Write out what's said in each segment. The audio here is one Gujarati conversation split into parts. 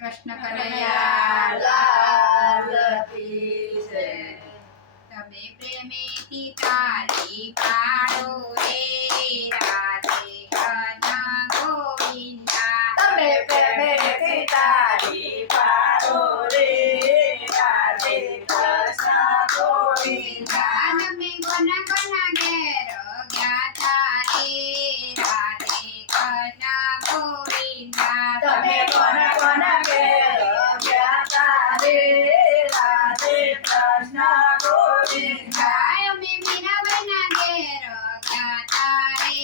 કૃષ્ણ કનૈયા લાલ કી જય. તમે પ્રેમેથી તાળી પાડો રે રાધે કૃષ્ણ ગોવિંદા. તમે પ્રેમેથી તાળી પાડો રે રાધે કૃષ્ણ ગોવિંદા. તમે કોના કોના ઘેર ગયા રે રાધે કૃષ્ણ ગોવિંદા. તમે કોના કોના ઘેર ગયા તા રે રાધે કૃષ્ણ ગોવિંદા. અમે મીરાબાઈના ઘેર ગયા રે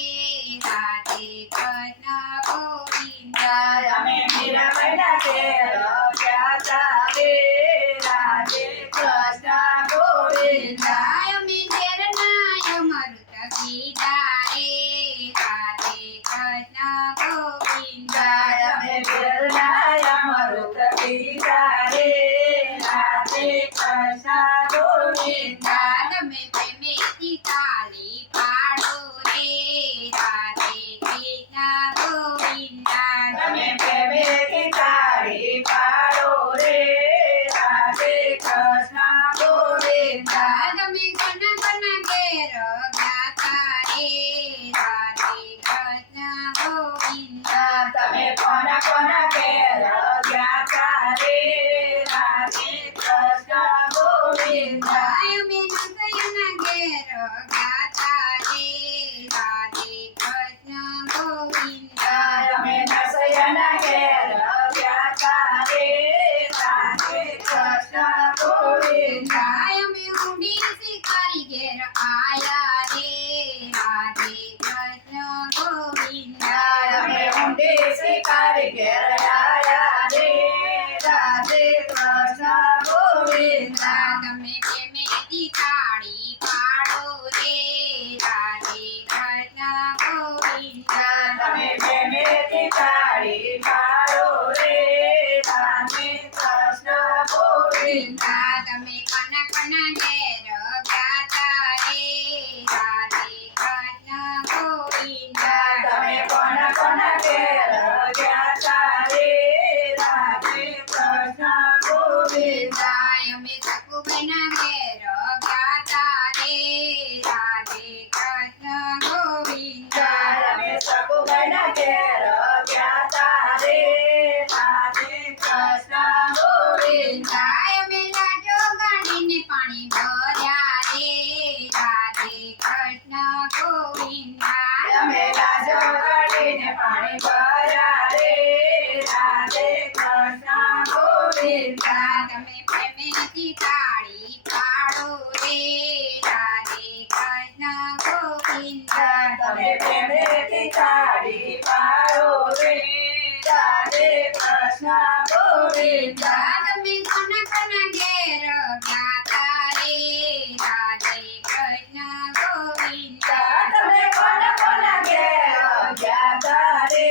રાધે કૃષ્ણ ગોવિંદા. અમે મીરાબાઈના ઘેર ગયા તા રે રાધે કૃષ્ણ ગોવિંદા. અમે ઘેરના અમૃત પીધા રે રાધે કૃષ્ણ ગોવિંદા. અમે ઘેરના અમૃત પીધા રે રાધે કૃષ્ણ ગોવિંદા. તમે પ્રેમેથી તાળી પાડો રે રાધે કૃષ્ણ ગોવિંદા. તમે પ્રેમેથી તાળી પાડો રે રાધે કૃષ્ણ ગોવિંદા. તમે કોના કોના ઘેર ગાતા રે રાધે કૃષ્ણ ગોવિંદા. તમે કોના કોના ઘેર ગયા તા રે રાધે કૃષ્ણ ગોવિંદા. અમે નંદયના ઘેર ગાતા રે રાધે કૃષ્ણ ગોવિંદા. તમે નરસૈયાના ઘેર ગયા તા રે રાધે કૃષ્ણ ગોવિંદા. અમે ઊંડી શિકારી ઘેર આયા રે રાધે કૃષ્ણ ગોવિંદા. અમે ઊંડી શિકારી ઘેર આયા રે રાધે કૃષ્ણ ગોવિંદા. તમે પ્રેમેથી તાળી પાડો રે રાધે કૃષ્ણ ગોવિંદા. તમે પ્રેમેથી તાળી પાડો રે રાધે કૃષ્ણ ગોવિંદા. તમે કોના કોના ઘેર ગાતા રે રાધે કૃષ્ણ ગોવિંદા. તમે કોના કોના ઘેર ગયા તા રે રાધે કૃષ્ણ ગોવિંદા. અમે સકુબાઈના ઘેર ગાતા રે રાધે કૃષ્ણ ગોવિંદા. અમે સકુબાઈના ઘેર ગયા તા રે રાધે કૃષ્ણ ગોવિંદા. અમે લાજો ગાડીને પાણી ભર્યા રે રાધે કૃષ્ણ ગોવિંદા. અમે લાજો કાઢીને પાણી ભર્યા રે રાધે કૃષ્ણ ગોવિંદા. તમે પ્રેમેથી તાળી પાડો રે રાધે કૃષ્ણ ગોવિંદા. તમે પ્રેમેથી તાળી પાડો રે રાધે કૃષ્ણ ગોવિંદા. તમે કોના કોના ઘેર ગાતા રે રાધે કૃષ્ણ ગોવિંદા. તમે કોના કોના ઘેર ગયા તા રે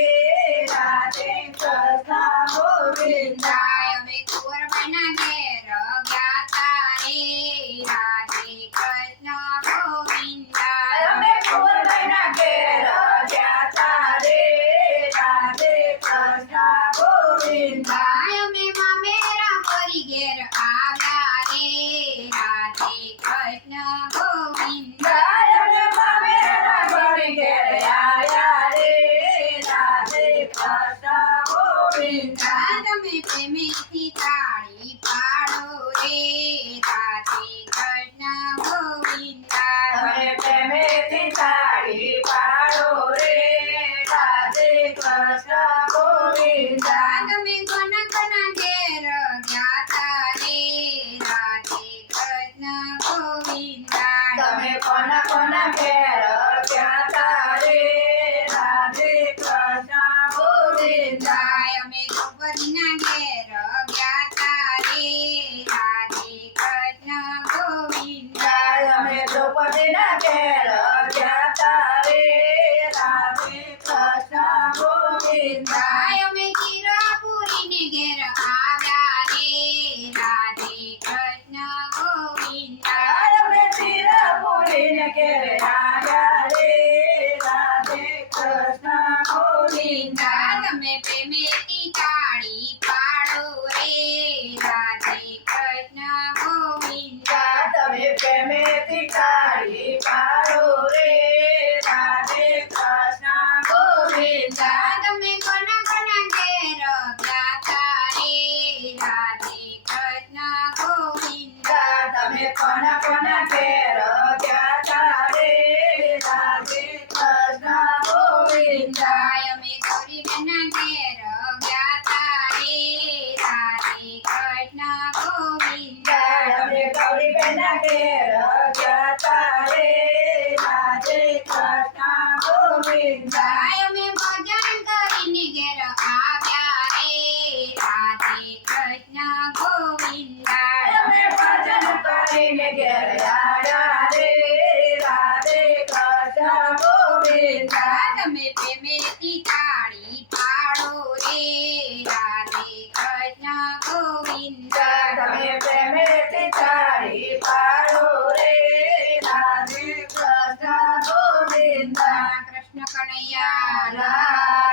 રાધે કૃષ્ણ ગોવિંદા. અમે કુંવરબાઈના ઘેર ગાતા રે રાધે કૃષ્ણ ગોવિંદા. અમે કુંવરબાઈના ઘેર ગયા તા રે રાધે કૃષ્ણ ગોવિંદા. અમે મામેરા ફરી ઘેર આવ્યા રે રાધે કૃષ્ણ ગોવિંદા. અમે મામેરા ઘરે ઘેર આયા રે રાધે કૃષ્ણ ગોવિંદા. તમે પ્રેમેથી તાળી પાડો રે રાધે કૃષ્ણ ગોવિંદા. તમે પ્રેમેથી તાળી પાડો રે રાધે કૃષ્ણ ગોવિંદા. તમે કોના કોના ઘેર ગાતા રે રાધે કૃષ્ણ ગોવિંદા. તમે કોના કોના ઘેર ગયા તા રે રાધે કૃષ્ણ ગોવિંદા. અમે ગોપરીના ઘેર ગાતા ગોવિંદ તમે પ્રેમેથી તાળી પાડો રે રાધે કૃષ્ણ ગોવિંદ કૃષ્ણ કનૈયા લાલ